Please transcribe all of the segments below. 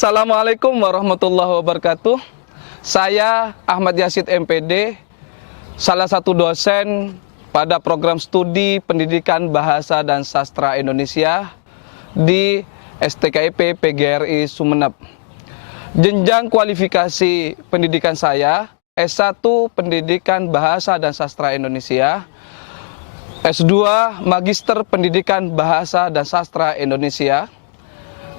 Assalamualaikum warahmatullahi wabarakatuh. Saya Ahmad Yasid MPD, salah satu dosen pada program studi Pendidikan Bahasa dan Sastra Indonesia di STKIP PGRI Sumeneb. Jenjang kualifikasi pendidikan saya S1 Pendidikan Bahasa dan Sastra Indonesia, S2 Magister Pendidikan Bahasa dan Sastra Indonesia.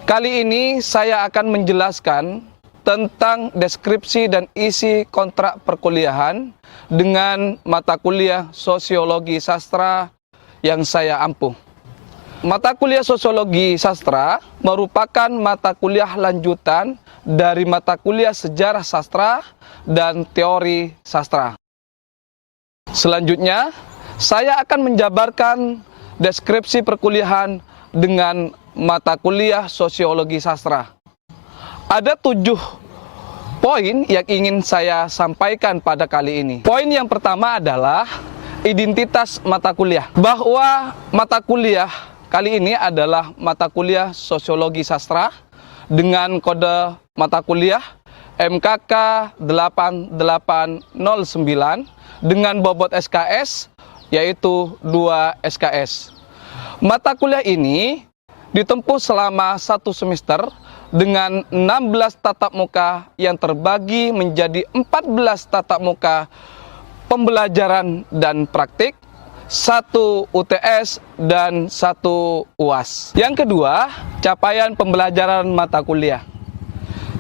Kali ini saya akan menjelaskan tentang deskripsi dan isi kontrak perkuliahan dengan mata kuliah Sosiologi Sastra yang saya ampuh. Mata kuliah Sosiologi Sastra merupakan mata kuliah lanjutan dari mata kuliah Sejarah Sastra dan Teori Sastra. Selanjutnya, saya akan menjabarkan deskripsi perkuliahan dengan mata kuliah Sosiologi Sastra. Ada 7 poin yang ingin saya sampaikan pada kali ini. Poin yang pertama adalah identitas mata kuliah. Bahwa mata kuliah kali ini adalah mata kuliah Sosiologi Sastra dengan kode mata kuliah MKK 8809 dengan bobot SKS yaitu 2 SKS. Mata kuliah ini ditempuh selama 1 semester dengan 16 tatap muka yang terbagi menjadi 14 tatap muka pembelajaran dan praktik, 1 UTS dan 1 UAS. Yang kedua, capaian pembelajaran mata kuliah.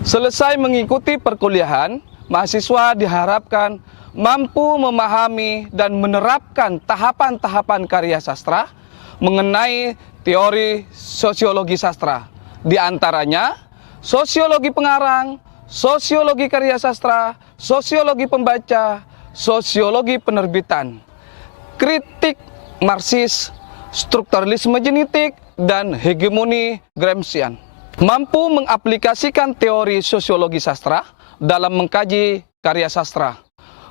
Selesai mengikuti perkuliahan, mahasiswa diharapkan mampu memahami dan menerapkan tahapan-tahapan karya sastra mengenai teori sosiologi sastra, di antaranya sosiologi pengarang, sosiologi karya sastra, sosiologi pembaca, sosiologi penerbitan, kritik Marxis, strukturalisme genetik, dan hegemoni Gramscian. Mampu mengaplikasikan teori sosiologi sastra dalam mengkaji karya sastra.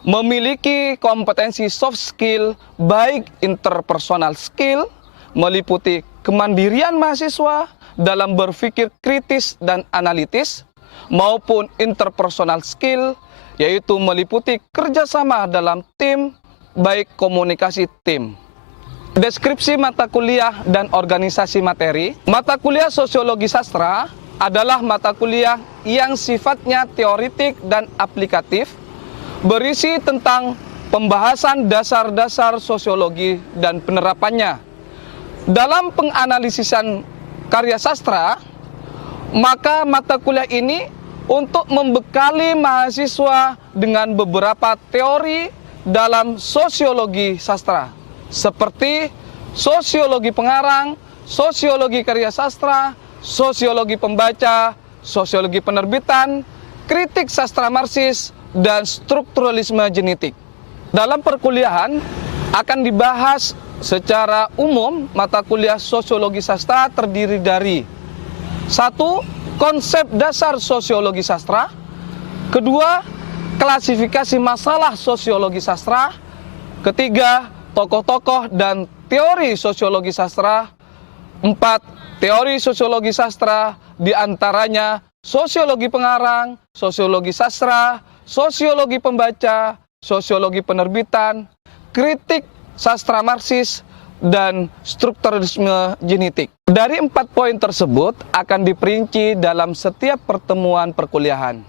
Memiliki kompetensi soft skill, baik interpersonal skill, meliputi kemandirian mahasiswa dalam berpikir kritis dan analitis, maupun interpersonal skill, yaitu meliputi kerjasama dalam tim, baik komunikasi tim. Deskripsi mata kuliah dan organisasi materi. Mata kuliah Sosiologi Sastra adalah mata kuliah yang sifatnya teoritik dan aplikatif, berisi tentang pembahasan dasar-dasar sosiologi dan penerapannya. Dalam penganalisisan karya sastra, maka mata kuliah ini untuk membekali mahasiswa dengan beberapa teori dalam sosiologi sastra, seperti sosiologi pengarang, sosiologi karya sastra, sosiologi pembaca, sosiologi penerbitan, kritik sastra Marxis, dan strukturalisme genetik. Dalam perkuliahan akan dibahas secara umum mata kuliah Sosiologi Sastra terdiri dari 1. Konsep dasar sosiologi sastra. 2. Klasifikasi masalah sosiologi sastra. 3. Tokoh-tokoh dan teori sosiologi sastra. 4. Teori sosiologi sastra diantaranya sosiologi pengarang, sosiologi sastra, sosiologi pembaca, sosiologi penerbitan, kritik sastra Marxis, dan strukturalisme genetik. Dari 4 poin tersebut akan diperinci dalam setiap pertemuan perkuliahan.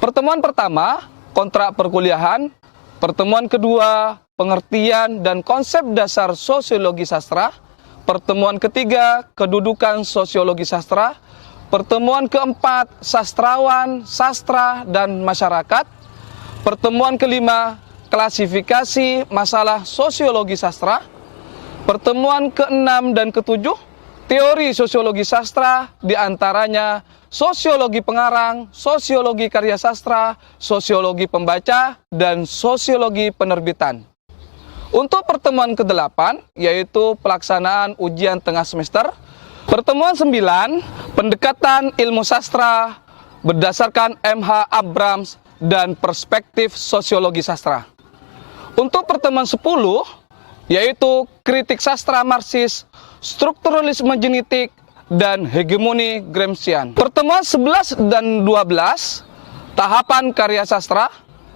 Pertemuan pertama, kontrak perkuliahan. Pertemuan kedua, pengertian dan konsep dasar sosiologi sastra. Pertemuan ketiga, kedudukan sosiologi sastra. Pertemuan keempat, sastrawan, sastra, dan masyarakat. Pertemuan kelima, klasifikasi masalah sosiologi sastra. Pertemuan ke-6 dan ke-7, teori sosiologi sastra, diantaranya sosiologi pengarang, sosiologi karya sastra, sosiologi pembaca, dan sosiologi penerbitan. Untuk pertemuan ke-8, yaitu pelaksanaan ujian tengah semester. Pertemuan 9, pendekatan ilmu sastra berdasarkan M.H. Abrams dan perspektif sosiologi sastra. Untuk pertemuan 10, yaitu kritik sastra Marxis, strukturalisme genetik, dan hegemoni Gramscian. Pertemuan 11 dan 12, tahapan karya sastra,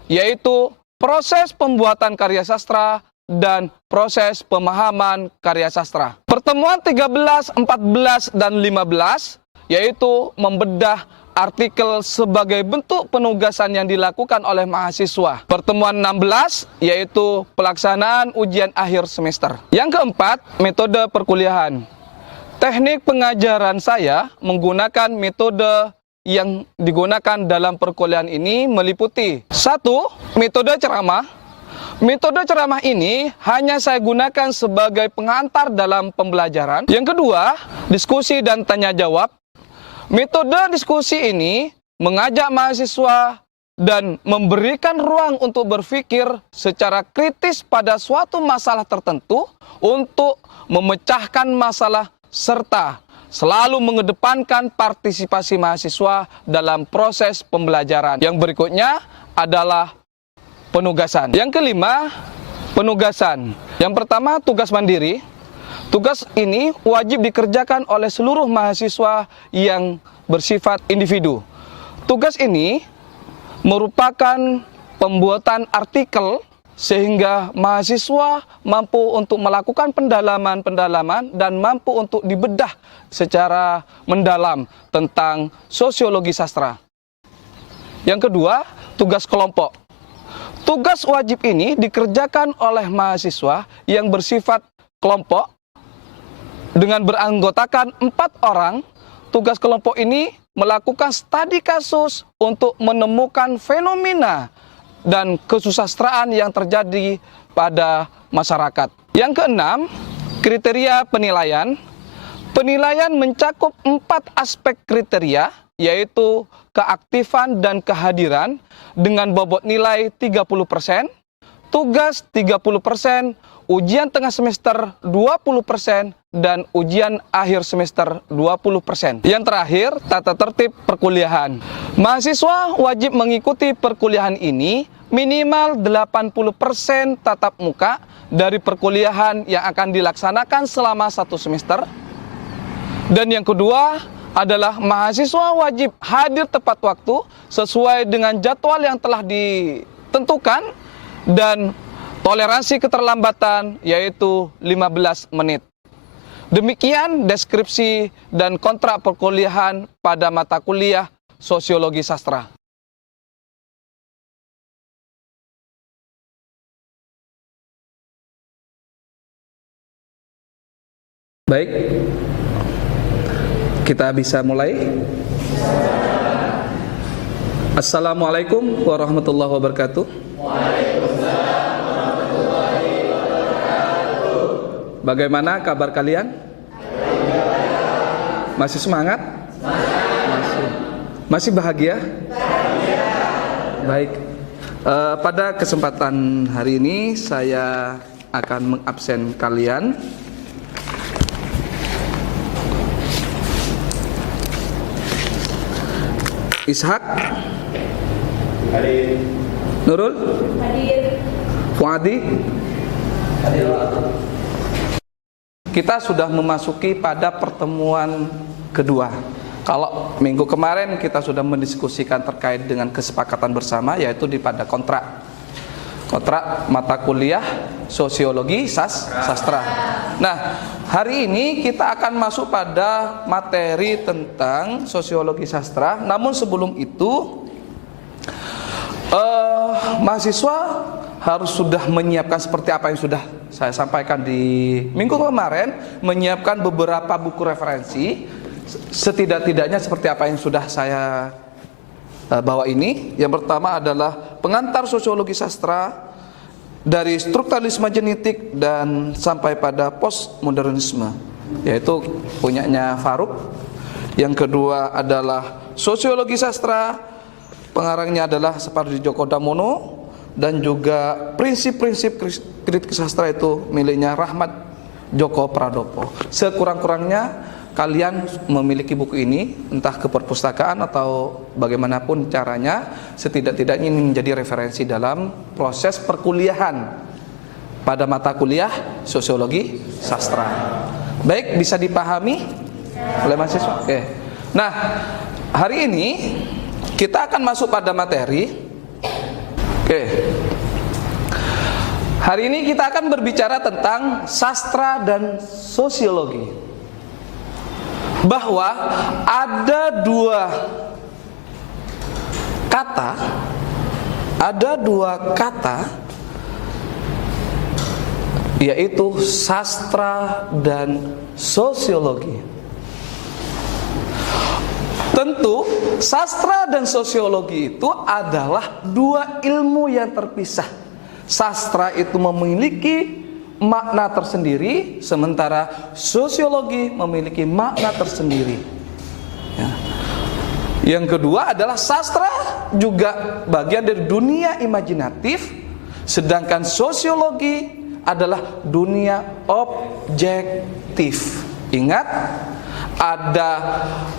yaitu proses pembuatan karya sastra dan proses pemahaman karya sastra. Pertemuan 13, 14, dan 15, yaitu membedah artikel sebagai bentuk penugasan yang dilakukan oleh mahasiswa. Pertemuan 16, yaitu pelaksanaan ujian akhir semester. Yang keempat, metode perkuliahan. Teknik pengajaran saya menggunakan metode yang digunakan dalam perkuliahan ini meliputi: 1. Metode ceramah. Metode ceramah ini hanya saya gunakan sebagai pengantar dalam pembelajaran. Yang kedua, diskusi dan tanya jawab. Metode diskusi ini mengajak mahasiswa dan memberikan ruang untuk berpikir secara kritis pada suatu masalah tertentu untuk memecahkan masalah serta selalu mengedepankan partisipasi mahasiswa dalam proses pembelajaran. Yang berikutnya adalah penugasan. Yang kelima, penugasan. Yang pertama, tugas mandiri. Tugas ini wajib dikerjakan oleh seluruh mahasiswa yang bersifat individu. Tugas ini merupakan pembuatan artikel sehingga mahasiswa mampu untuk melakukan pendalaman dan mampu untuk dibedah secara mendalam tentang sosiologi sastra. Yang kedua, tugas kelompok. Tugas wajib ini dikerjakan oleh mahasiswa yang bersifat kelompok dengan beranggotakan 4 orang. Tugas kelompok ini melakukan studi kasus untuk menemukan fenomena dan kesusastraan yang terjadi pada masyarakat. Yang keenam, kriteria penilaian. Penilaian mencakup 4 aspek kriteria, yaitu keaktifan dan kehadiran dengan bobot nilai 30%, tugas 30%, ujian tengah semester 20%, dan ujian akhir semester 20%. Yang terakhir, tata tertib perkuliahan. Mahasiswa wajib mengikuti perkuliahan ini minimal 80% tatap muka dari perkuliahan yang akan dilaksanakan selama 1 semester. Dan yang kedua adalah mahasiswa wajib hadir tepat waktu sesuai dengan jadwal yang telah ditentukan dan toleransi keterlambatan yaitu 15 menit. Demikian deskripsi dan kontrak perkuliahan pada mata kuliah Sosiologi Sastra. Baik, kita bisa mulai. Assalamualaikum warahmatullahi wabarakatuh. Bagaimana kabar kalian? Masih semangat? Masih bahagia? Baik. Pada kesempatan hari ini saya akan mengabsen kalian. Ishak, hadir. Nurul, hadir. Fuadi, hadir. Kita sudah memasuki pada pertemuan kedua. Kalau minggu kemarin kita sudah mendiskusikan terkait dengan kesepakatan bersama, yaitu pada kontrak mata kuliah Sosiologi Sastra. Nah, hari ini kita akan masuk pada materi tentang Sosiologi Sastra. Namun sebelum itu, mahasiswa harus sudah menyiapkan seperti apa yang sudah saya sampaikan di minggu kemarin, menyiapkan beberapa buku referensi, setidak-tidaknya seperti apa yang sudah saya bawa ini. Yang pertama adalah pengantar sosiologi sastra dari strukturalisme genetik dan sampai pada postmodernisme, yaitu punyanya Faruk. Yang kedua adalah sosiologi sastra, pengarangnya adalah Separdi Djoko Damono, dan juga prinsip-prinsip kritik sastra itu miliknya Rahmat Djoko Pradopo. Sekurang-kurangnya kalian memiliki buku ini, entah ke perpustakaan atau bagaimanapun caranya, setidak-tidaknya ini menjadi referensi dalam proses perkuliahan pada mata kuliah Sosiologi Sastra. Baik, bisa dipahami? Oleh mahasiswa. Oke. Nah, hari ini kita akan masuk pada materi. Oke. Hari ini kita akan berbicara tentang sastra dan sosiologi. Bahwa ada dua kata yaitu sastra dan sosiologi. Tentu sastra dan sosiologi itu adalah dua ilmu yang terpisah. Sastra itu memiliki makna tersendiri, sementara sosiologi memiliki makna tersendiri. Ya. Yang kedua adalah sastra juga bagian dari dunia imajinatif, sedangkan sosiologi adalah dunia objektif. Ingat, ada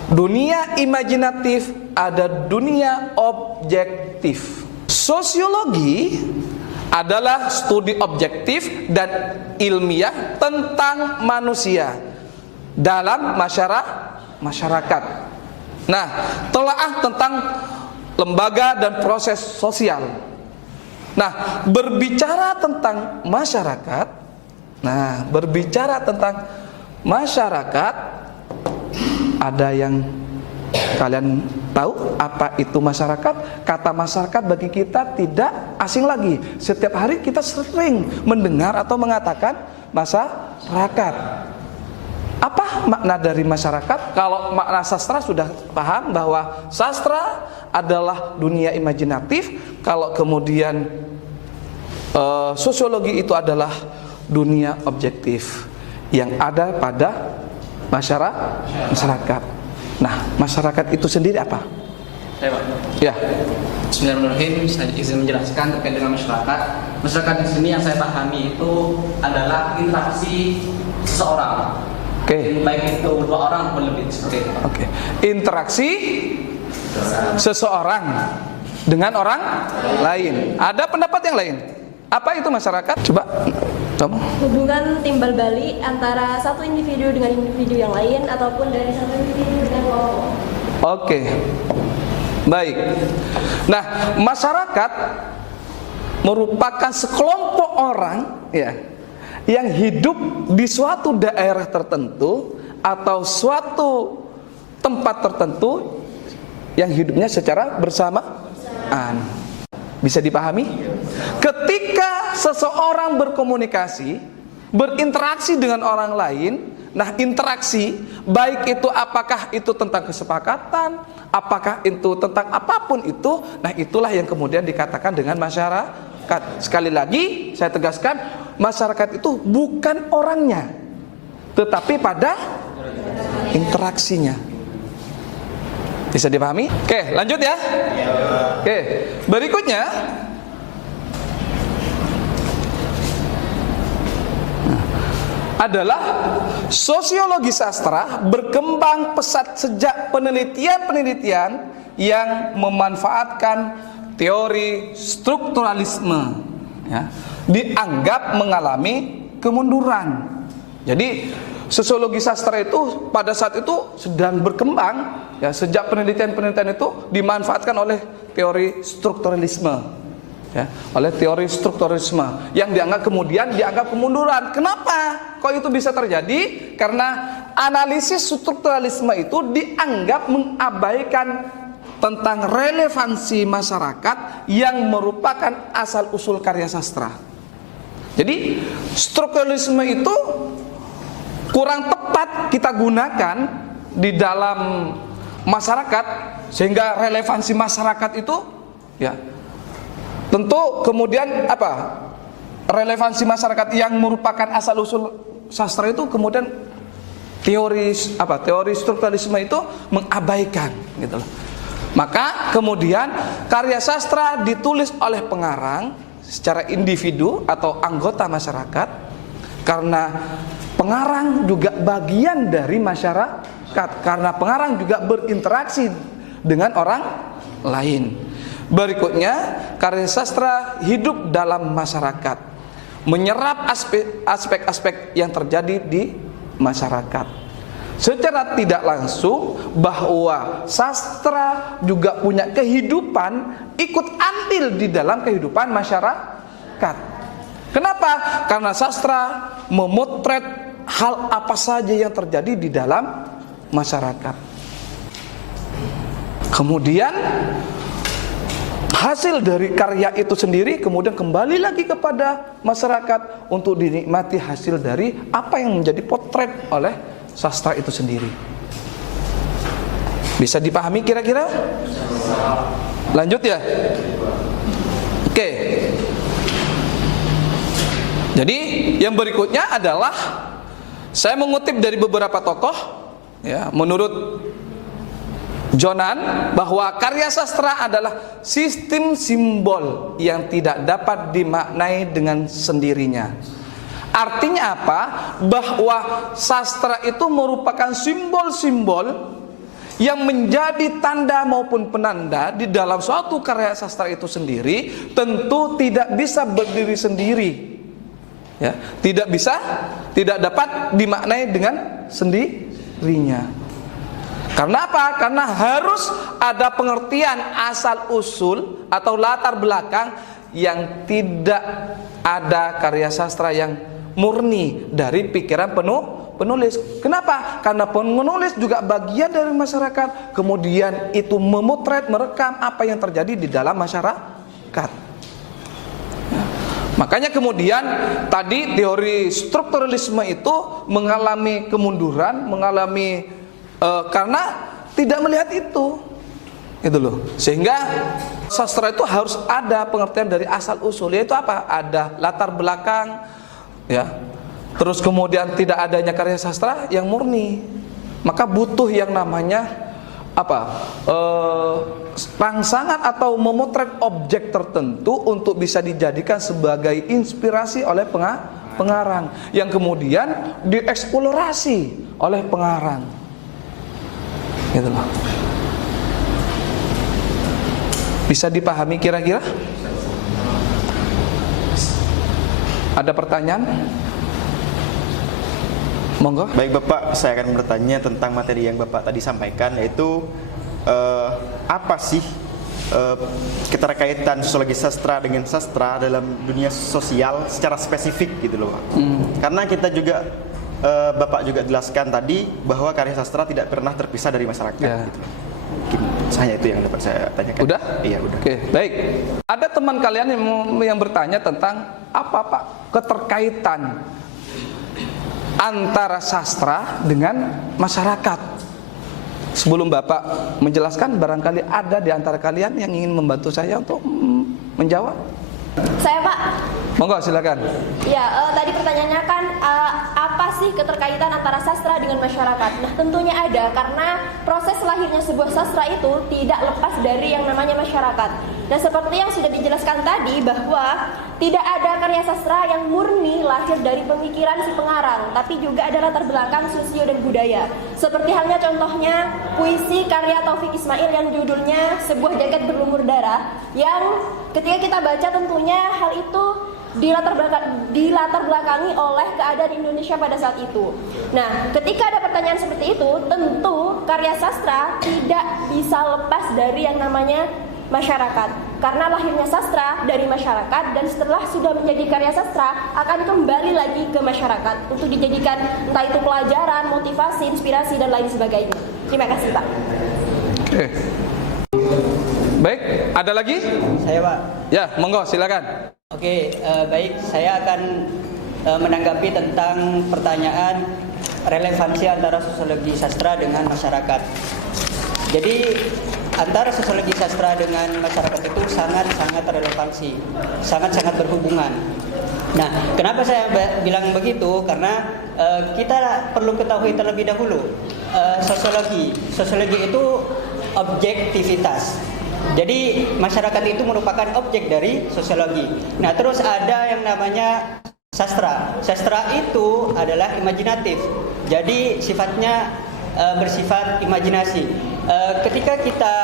dunia imajinatif, ada dunia objektif. Sosiologi adalah studi objektif dan ilmiah tentang manusia dalam masyarakat. Nah, telaah tentang lembaga dan proses sosial. Nah, berbicara tentang masyarakat, ada yang kalian tahu apa itu masyarakat? Kata masyarakat bagi kita tidak asing lagi. Setiap hari kita sering mendengar atau mengatakan masyarakat. Apa makna dari masyarakat? Kalau makna sastra sudah paham bahwa sastra adalah dunia imajinatif. Kalau kemudian sosiologi itu adalah dunia objektif yang ada pada masyarakat. Nah, masyarakat itu sendiri apa? Saya Pak. Ya. Bismillahirrahmanirrahim. Saya izin menjelaskan terkait dengan masyarakat. Masyarakat di sini yang saya pahami itu adalah interaksi seseorang. Oke. Baik itu dua orang ataupun lebih, seperti itu. Oke. Interaksi seseorang dengan orang lain. Ada pendapat yang lain? Apa itu masyarakat? Coba. Hubungan timbal balik antara satu individu dengan individu yang lain ataupun dari satu individu dengan kelompok. Oke. Baik. Nah, masyarakat merupakan sekelompok orang ya yang hidup di suatu daerah tertentu atau suatu tempat tertentu yang hidupnya secara bersamaan. Bisa dipahami? Ketika seseorang berkomunikasi, berinteraksi dengan orang lain, nah interaksi, baik itu apakah itu tentang kesepakatan, apakah itu tentang apapun itu, nah itulah yang kemudian dikatakan dengan masyarakat. Sekali lagi, saya tegaskan, masyarakat itu bukan orangnya, tetapi pada interaksinya. Bisa dipahami? Oke, lanjut ya. Oke, berikutnya adalah sosiologi sastra berkembang pesat sejak penelitian-penelitian yang memanfaatkan teori strukturalisme ya, dianggap mengalami kemunduran. Jadi sosiologi sastra itu pada saat itu sedang berkembang ya, sejak penelitian-penelitian itu dimanfaatkan oleh teori strukturalisme ya, oleh teori strukturalisme yang dianggap kemunduran. Kenapa? Kok itu bisa terjadi? Karena analisis strukturalisme itu dianggap mengabaikan tentang relevansi masyarakat yang merupakan asal usul karya sastra. Jadi strukturalisme itu kurang tepat kita gunakan di dalam masyarakat, sehingga relevansi masyarakat itu ya tentu kemudian apa, relevansi masyarakat yang merupakan asal usul sastra itu kemudian teori strukturalisme itu mengabaikan gitu loh. Maka kemudian karya sastra ditulis oleh pengarang secara individu atau anggota masyarakat, karena pengarang juga bagian dari masyarakat, karena pengarang juga berinteraksi dengan orang lain. Berikutnya, karya sastra hidup dalam masyarakat, menyerap aspek-aspek yang terjadi di masyarakat. secara tidak langsung bahwa sastra juga punya kehidupan, ikut andil di dalam kehidupan masyarakat. Kenapa? Karena sastra memotret hal apa saja yang terjadi di dalam masyarakat. Kemudian hasil dari karya itu sendiri kemudian kembali lagi kepada masyarakat untuk dinikmati hasil dari apa yang menjadi potret oleh sastra itu sendiri. Bisa dipahami kira-kira? Lanjut ya. Oke. Jadi yang berikutnya adalah saya mengutip dari beberapa tokoh ya, menurut Jonan bahwa karya sastra adalah sistem simbol yang tidak dapat dimaknai dengan sendirinya. Artinya apa? Bahwa sastra itu merupakan simbol-simbol yang menjadi tanda maupun penanda di dalam suatu karya sastra itu sendiri, tentu tidak bisa berdiri sendiri. Ya, tidak dapat dimaknai dengan sendirinya. Karena apa? Karena harus ada pengertian asal usul atau latar belakang yang tidak ada karya sastra yang murni dari pikiran penulis. Kenapa? Karena penulis juga bagian dari masyarakat, kemudian itu memotret, merekam apa yang terjadi di dalam masyarakat. Makanya kemudian tadi teori strukturalisme itu mengalami kemunduran, karena tidak melihat itu loh. Sehingga sastra itu harus ada pengertian dari asal usul, yaitu apa? Ada latar belakang, ya. Terus kemudian tidak adanya karya sastra yang murni, maka butuh yang namanya rangsangan atau memotret objek tertentu untuk bisa dijadikan sebagai inspirasi oleh pengarang, yang kemudian dieksplorasi oleh pengarang. Gitu loh. Bisa dipahami kira-kira? Ada pertanyaan? Monggo. Baik Bapak, saya akan bertanya tentang materi yang Bapak tadi sampaikan, yaitu apa sih keterkaitan sosiologi sastra dengan sastra dalam dunia sosial secara spesifik gitu loh Pak. Karena kita juga Bapak juga jelaskan tadi bahwa karya sastra tidak pernah terpisah dari masyarakat gitu loh. Mungkin hanya itu yang dapat saya tanyakan. Udah? Iya, udah. Oke, baik. Ada teman kalian yang bertanya tentang apa Pak keterkaitan antara sastra dengan masyarakat. Sebelum Bapak menjelaskan, barangkali ada di antara kalian yang ingin membantu saya untuk menjawab. Saya Pak. Monggo silakan. Ya, tadi pertanyaannya kan apa sih keterkaitan antara sastra dengan masyarakat? Nah, tentunya ada, karena proses lahirnya sebuah sastra itu tidak lepas dari yang namanya masyarakat. Nah, seperti yang sudah dijelaskan tadi bahwa tidak ada karya sastra yang murni lahir dari pemikiran si pengarang, tapi juga ada latar belakang sosio dan budaya. Seperti halnya contohnya puisi karya Taufik Ismail yang judulnya Sebuah Jaket Berlumur Darah, yang ketika kita baca tentunya hal itu dilatar belakangi oleh keadaan Indonesia pada saat itu. Nah, ketika ada pertanyaan seperti itu, tentu karya sastra tidak bisa lepas dari yang namanya masyarakat. Karena lahirnya sastra dari masyarakat, dan setelah sudah menjadi karya sastra akan kembali lagi ke masyarakat untuk dijadikan entah itu pelajaran, motivasi, inspirasi dan lain sebagainya. Terima kasih Pak. Oke. Baik, ada lagi? Saya Pak. Ya, monggo silakan. Oke, baik. Saya akan menanggapi tentang pertanyaan relevansi antara sosiologi sastra dengan masyarakat. Jadi antara sosiologi sastra dengan masyarakat itu sangat-sangat relevansi, sangat-sangat berhubungan. Nah, kenapa saya bilang begitu? Karena kita perlu ketahui terlebih dahulu, sosiologi itu objektivitas. Jadi masyarakat itu merupakan objek dari sosiologi. Nah, terus ada yang namanya sastra. Sastra itu adalah imajinatif. Jadi sifatnya bersifat imajinasi. Ketika kita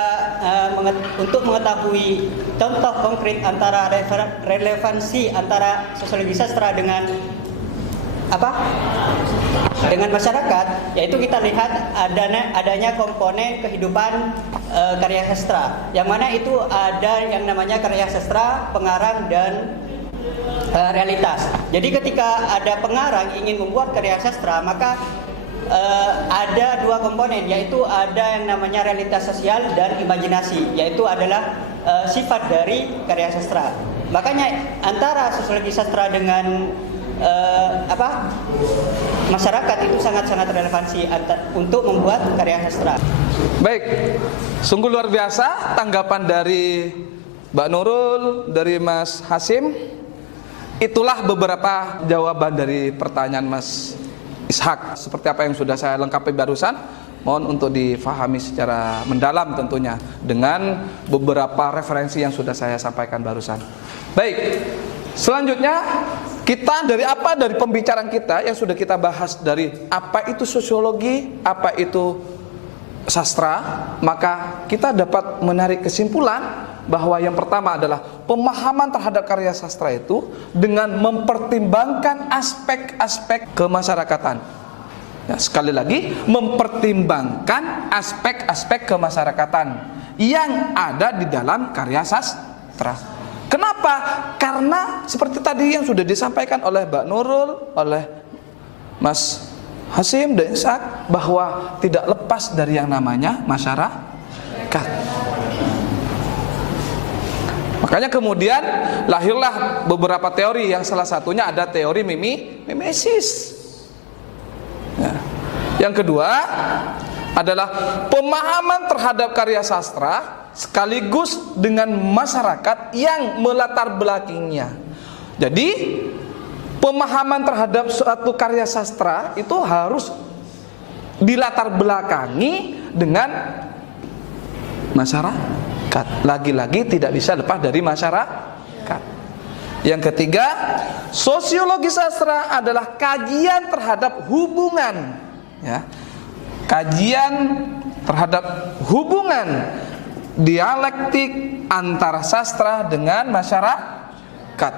untuk mengetahui contoh konkret antara relevansi antara sosiologi sastra dengan dengan masyarakat, yaitu kita lihat adanya komponen kehidupan karya sastra, yang mana itu ada yang namanya karya sastra, pengarang, dan realitas. Jadi ketika ada pengarang ingin membuat karya sastra, maka ada dua komponen, yaitu ada yang namanya realitas sosial dan imajinasi, yaitu adalah sifat dari karya sastra. Makanya antara sosiologi sastra dengan masyarakat itu sangat-sangat relevansi untuk membuat karya sastra. Baik, sungguh luar biasa tanggapan dari Mbak Nurul, dari Mas Hasim. Itulah beberapa jawaban dari pertanyaan Mas Ishak. Seperti apa yang sudah saya lengkapi barusan, mohon untuk difahami secara mendalam tentunya dengan beberapa referensi yang sudah saya sampaikan barusan. Baik, selanjutnya kita dari pembicaraan kita yang sudah kita bahas, dari apa itu sosiologi, apa itu sastra, maka kita dapat menarik kesimpulan bahwa yang pertama adalah pemahaman terhadap karya sastra itu dengan mempertimbangkan aspek-aspek kemasyarakatan. Ya, sekali lagi, mempertimbangkan aspek-aspek kemasyarakatan yang ada di dalam karya sastra. Kenapa? Karena seperti tadi yang sudah disampaikan oleh Mbak Nurul, oleh Mas Hasim dan Ishak, bahwa tidak lepas dari yang namanya masyarakat. Makanya kemudian lahirlah beberapa teori, yang salah satunya ada teori mimesis. Ya. Yang kedua adalah pemahaman terhadap karya sastra sekaligus dengan masyarakat yang melatar belakangnya. Jadi pemahaman terhadap suatu karya sastra itu harus dilatar belakangi dengan masyarakat. Lagi-lagi tidak bisa lepas dari masyarakat. Yang ketiga, sosiologi sastra adalah kajian terhadap hubungan, ya, kajian terhadap hubungan dialektik antara sastra dengan masyarakat.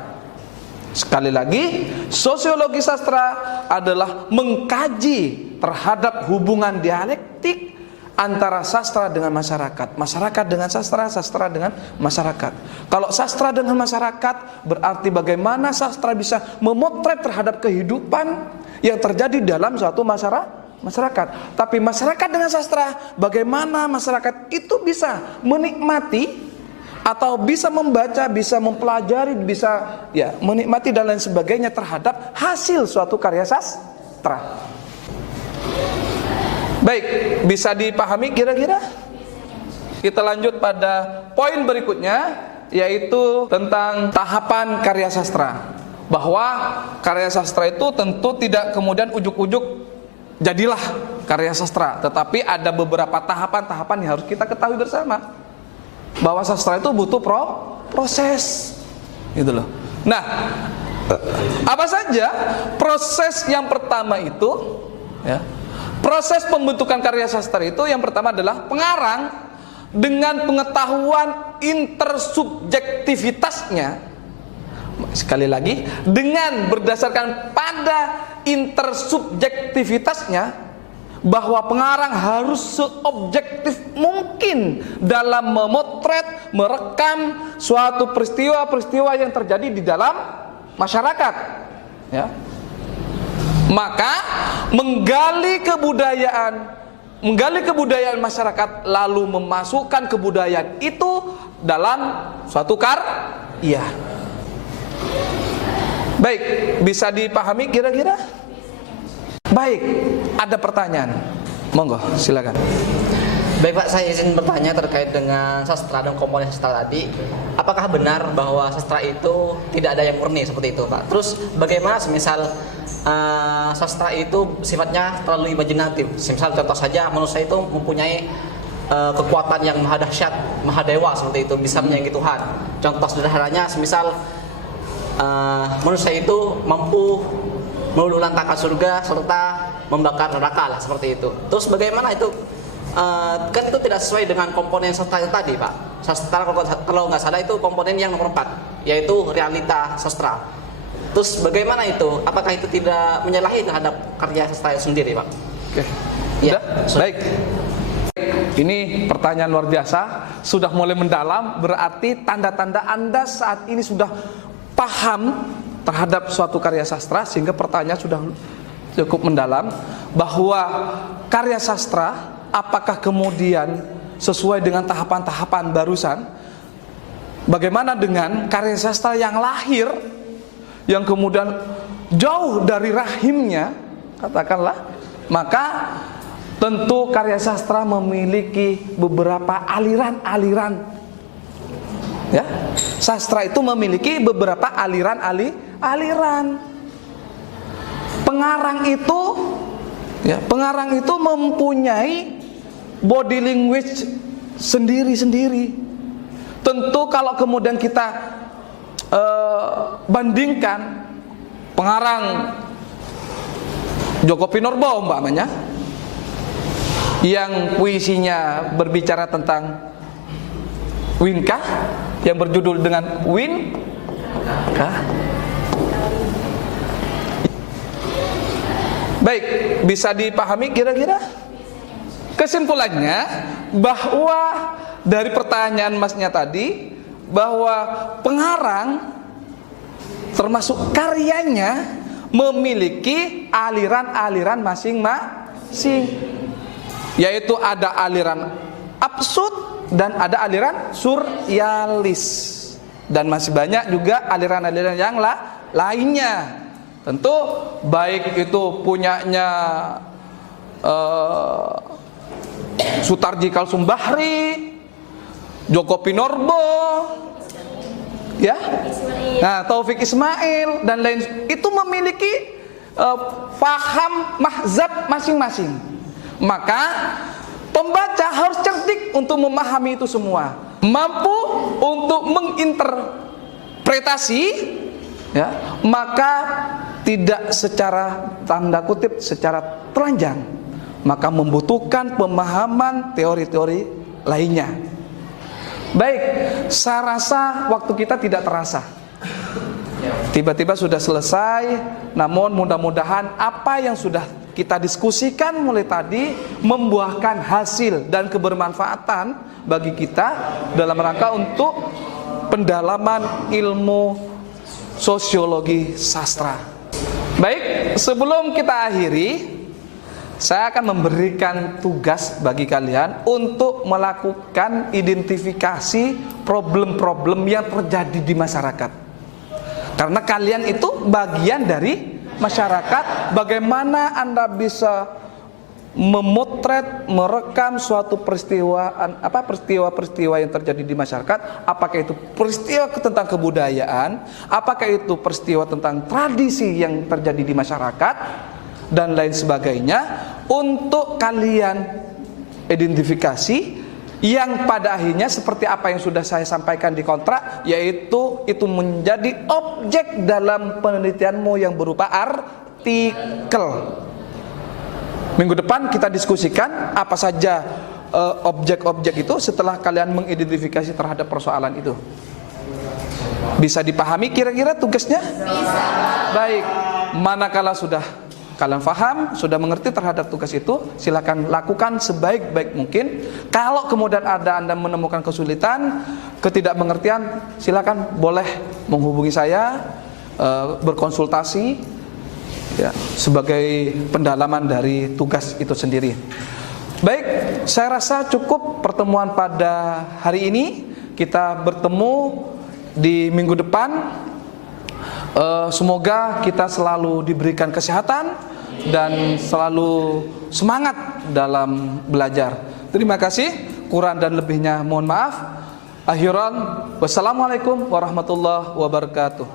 Sekali lagi, sosiologi sastra adalah mengkaji terhadap hubungan dialektik antara sastra dengan masyarakat, masyarakat dengan sastra, sastra dengan masyarakat. Kalau sastra dengan masyarakat berarti bagaimana sastra bisa memotret terhadap kehidupan yang terjadi dalam suatu masyarakat. Tapi masyarakat dengan sastra, bagaimana masyarakat itu bisa menikmati atau bisa membaca, bisa mempelajari, bisa ya menikmati dan lain sebagainya terhadap hasil suatu karya sastra. Baik, bisa dipahami kira-kira? Kita lanjut pada poin berikutnya, yaitu tentang tahapan karya sastra. Bahwa karya sastra itu tentu tidak kemudian ujuk-ujuk jadilah karya sastra, tetapi ada beberapa tahapan-tahapan yang harus kita ketahui bersama. Bahwa sastra itu butuh proses, gitu loh. Nah, apa saja proses yang pertama itu? Ya. Proses pembentukan karya sastra itu yang pertama adalah pengarang dengan pengetahuan intersubjektivitasnya. Sekali lagi, dengan berdasarkan pada intersubjektivitasnya, bahwa pengarang harus seobjektif mungkin dalam memotret, merekam suatu peristiwa-peristiwa yang terjadi di dalam masyarakat, ya. Maka menggali kebudayaan masyarakat, lalu memasukkan kebudayaan itu dalam suatu karya. Baik, bisa dipahami kira-kira? Baik, ada pertanyaan. Monggo, silakan. Baik Pak, saya izin bertanya terkait dengan sastra dan komponen sastra tadi. Apakah benar bahwa sastra itu tidak ada yang murni seperti itu Pak? Terus bagaimana semisal sastra itu sifatnya terlalu imajinatif? Semisal contoh saja manusia itu mempunyai kekuatan yang maha dahsyat, maha dewa seperti itu, bisa menyaingi Tuhan. Contoh sederhananya semisal manusia itu mampu meluluhlantakkan surga serta membakar neraka lah, seperti itu. Terus bagaimana itu? Kan itu tidak sesuai dengan komponen sastra itu tadi Pak. Sastra kalau nggak salah itu komponen yang nomor 4, yaitu realita sastra. Terus bagaimana itu? Apakah itu tidak menyalahi terhadap karya sastra itu sendiri, Pak? Oke. Ya, Sudah? Baik. Ini pertanyaan luar biasa, sudah mulai mendalam, berarti tanda-tanda Anda saat ini sudah paham terhadap suatu karya sastra, sehingga pertanyaan sudah cukup mendalam, bahwa karya sastra apakah kemudian sesuai dengan tahapan-tahapan barusan. Bagaimana dengan karya sastra yang lahir, yang kemudian jauh dari rahimnya, katakanlah, maka tentu karya sastra memiliki beberapa aliran-aliran. Ya, sastra itu memiliki beberapa aliran. Pengarang itu, ya, pengarang itu mempunyai body language sendiri-sendiri. Tentu kalau kemudian kita bandingkan pengarang Djoko Pinurbo umpamanya, yang puisinya berbicara tentang Winkah, yang berjudul dengan Winkah. Baik, bisa dipahami kira-kira? Kesimpulannya bahwa dari pertanyaan masnya tadi, bahwa pengarang termasuk karyanya memiliki aliran-aliran masing-masing, yaitu ada aliran absurd dan ada aliran surrealis, dan masih banyak juga aliran-aliran yang lainnya. Tentu baik itu punyanya Sutarji Kalsumbahri, Djoko Pinurbo, ya, nah, Taufik Ismail dan lain, itu memiliki paham mahzab masing-masing. Maka pembaca harus cerdik untuk memahami itu semua, mampu untuk menginterpretasi, ya, maka tidak secara tanda kutip secara telanjang, maka membutuhkan pemahaman teori-teori lainnya. Baik, saya rasa waktu kita tidak terasa, tiba-tiba sudah selesai. Namun mudah-mudahan apa yang sudah kita diskusikan mulai tadi membuahkan hasil dan kebermanfaatan bagi kita dalam rangka untuk pendalaman ilmu sosiologi sastra. Baik, sebelum kita akhiri, saya akan memberikan tugas bagi kalian untuk melakukan identifikasi problem-problem yang terjadi di masyarakat. Karena kalian itu bagian dari masyarakat. Bagaimana Anda bisa memotret, merekam suatu peristiwa-peristiwa yang terjadi di masyarakat? Apakah itu peristiwa tentang kebudayaan? Apakah itu peristiwa tentang tradisi yang terjadi di masyarakat? Dan lain sebagainya, untuk kalian identifikasi, yang pada akhirnya seperti apa yang sudah saya sampaikan di kontrak, yaitu itu menjadi objek dalam penelitianmu yang berupa artikel. Minggu depan kita diskusikan apa saja objek-objek itu setelah kalian mengidentifikasi terhadap persoalan itu. Bisa dipahami kira-kira tugasnya? Bisa. Baik, manakala sudah kalian paham, sudah mengerti terhadap tugas itu, silakan lakukan sebaik-baik mungkin. Kalau kemudian Anda menemukan kesulitan, ketidakmengertian, silakan boleh menghubungi saya, berkonsultasi, ya, sebagai pendalaman dari tugas itu sendiri. Baik, saya rasa cukup pertemuan pada hari ini. Kita bertemu di minggu depan. Semoga kita selalu diberikan kesehatan dan selalu semangat dalam belajar. Terima kasih. Kurang dan lebihnya mohon maaf. Akhiran, wassalamualaikum warahmatullahi wabarakatuh.